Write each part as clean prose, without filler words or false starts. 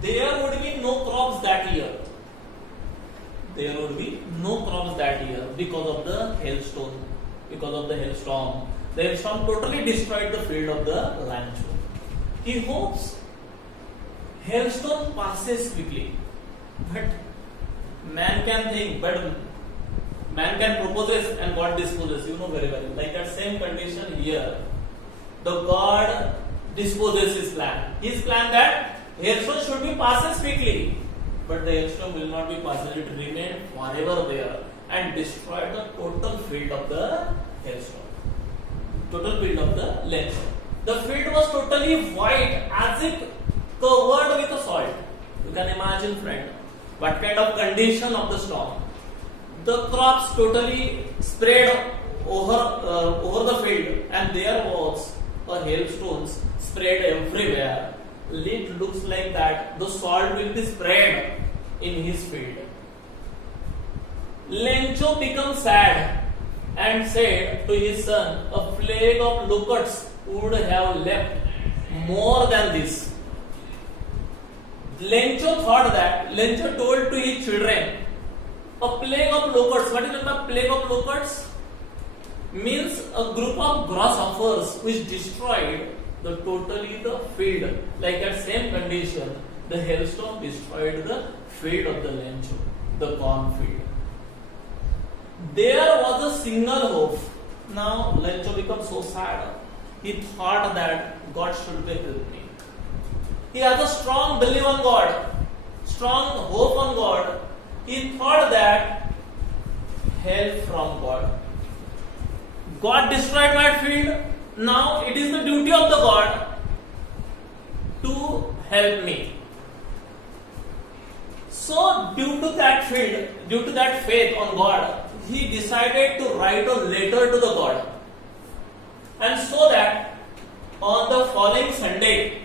there would be no crops that year. There would be no crops that year because of the hailstone, because of the hailstorm. The hailstorm totally destroyed the field of the Lancho. He hopes hailstone passes quickly, but man can think, but man can propose and God disposes. You know very well. Like that same condition here, the God disposes his plan. His plan that hailstone should be passes quickly, but the hailstone will not be passes. It remained forever there and destroyed the total field of the hailstone, total field of the Lancho. The field was totally white, as if covered with a salt. You can imagine, friend, what kind of condition of the storm. The crops totally spread over the field, and there was a hailstones spread everywhere. It looks like that the salt will be spread in his field. Lancho became sad and said to his son, a plague of locusts would have left more than this. Lancho told to his children, a plague of locusts. What is the plague of locusts? Means a group of grasshoppers which destroyed the field. Like that same condition, the hailstorm destroyed the field of the Lancho, the corn field. There was a single hope. Now Lancho becomes so sad. He thought that God should be help me. He has a strong belief on God, strong hope on God. He thought that help from God. God destroyed my field. Now it is the duty of the God to help me. So due to that faith on God, he decided to write a letter to the God. And so that on the following Sunday,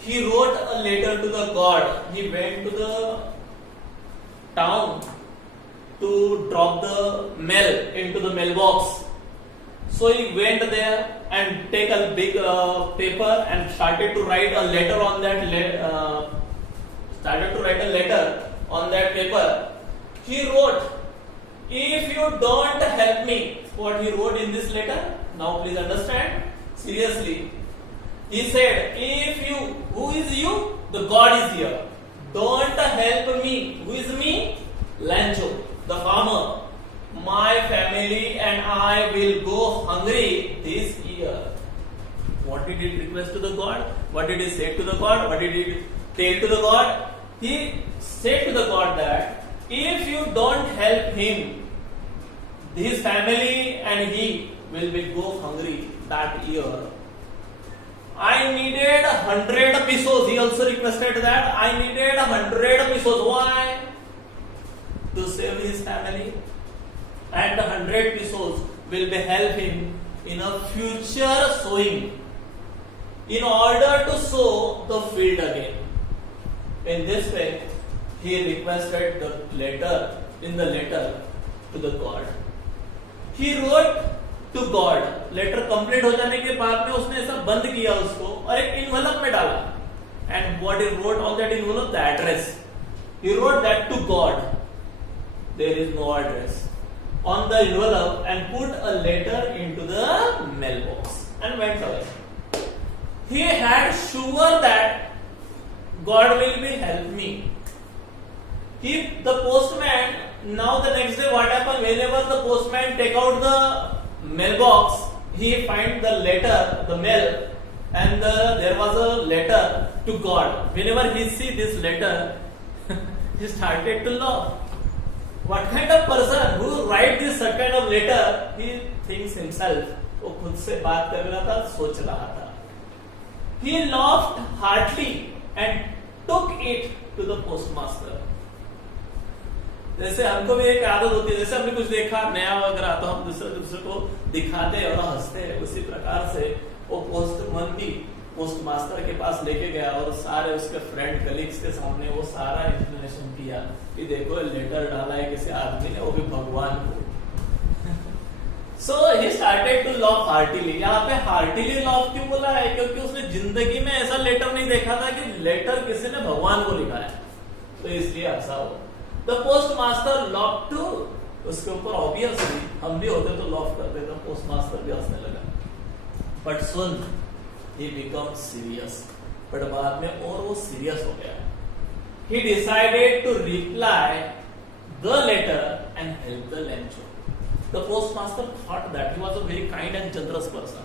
he wrote a letter to the God. He went to the town to drop the mail into the mailbox. So he went there and take a big paper and started to write a letter on that paper. He wrote, if you don't help me, what he wrote in this letter? Now please understand seriously. He said, who is you? The God is here. Don't help me. Who is me? Lancho, the farmer. My family and I will go hungry this year. What did he request to the God? What did he say to the God? What did he tell to the God? He said to the God that if you don't help him, his family and he will be go hungry that year. I needed 100 pesos. He also requested that I needed 100 pesos. Why? To save his family. And 100 pesos will be help him in a future sowing, in order to sow the field again. In this way, he requested the letter to the God. He wrote to God. Letter complete हो जाने के बाद में उसने ऐसा बंद किया उसको और एक इन्वेलप में डाला. And what he wrote on that envelope? The address. He wrote that to God. There is no address on the envelope and put a letter into the mailbox and went away. He had sure that God will be help me. If the postman, now the next day what happened, whenever the postman take out the mailbox, he find the letter, the mail, and there was a letter to God. Whenever he see this letter, he started to laugh. What kind of person who write this such kind of letter? He thinks himself. वो खुद से बात कर रहा था, सोच रहा था. He laughed heartily and took it to the postmaster. जैसे हमको भी एक आदत होती है, जैसे हमने कुछ देखा नया वगैरह तो हम दूसरे को दिखाते और हंसते हैं. उसी प्रकार से वो पोस्टमैन भी पोस्ट मास्टर के पास लेके गया और सारे उसके फ्रेंड कलीग्स के सामने वो सारा एक्सप्लेनेशन किया कि देखो लेटर डाला है किसी आदमी ने, वो भी भगवान को. So he started to laugh heartily. यहाँ पे heartily laugh क्यों बोला है? क्योंकि उसने जिंदगी में ऐसा लेटर नहीं देखा था कि लेटर किसी ने भगवान को लिखा है, तो इसलिए हंसा वो. The postmaster laughed too. उसके ऊपर ऑब्वियसली हम भी होते तो लाफ करते थे, पोस्टमास्टर भी हंसने लगा. But soon, he becomes serious. But बाद में और वो सीरियस हो गया. He decided to reply the letter and help the Lencho. The postmaster thought that he was a very kind and generous person.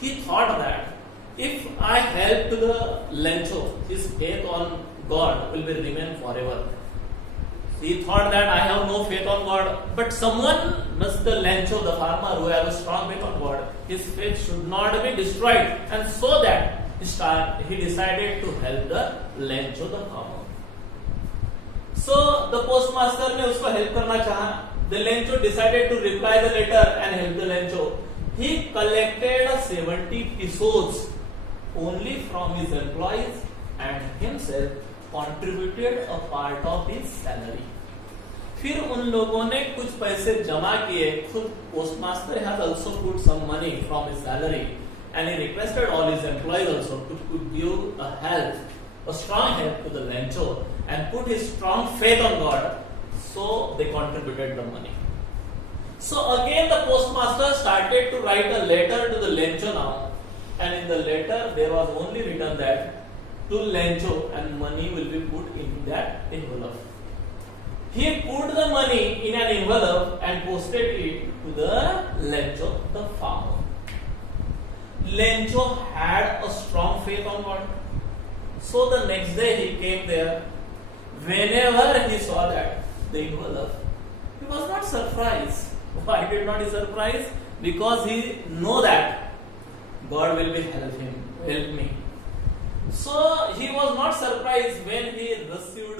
He thought that if I help the Lencho, his faith on God will be remain forever. He thought that I have no faith on God, but someone must the Lencho, the farmer who has a strong faith on God, his faith should not be destroyed, and so that he decided to help the Lencho, the farmer. So the postmaster ने उसको help करना चाहा. The Lencho decided to reply the letter and help the Lencho. He collected 70 pesos only from his employees and himself contributed a part of his salary. फिर उन लोगों ने कुछ पैसे जमा किए. खुद postmaster has also put some money from his salary and he requested all his employees also to give a help, a strong help to the Lencho and put his strong faith on God. So they contributed the money. So again the postmaster started to write a letter to the Lencho now, and in the letter there was only written that to Lencho and money will be put in that envelope. He put the money in an envelope and posted it to the Lencho, the farmer. Lencho had a strong faith on God. So the next day he came there. Whenever he saw that the envelope, he was not surprised. Why did not he surprised? Because he know that God will be help me. So he was not surprised when he received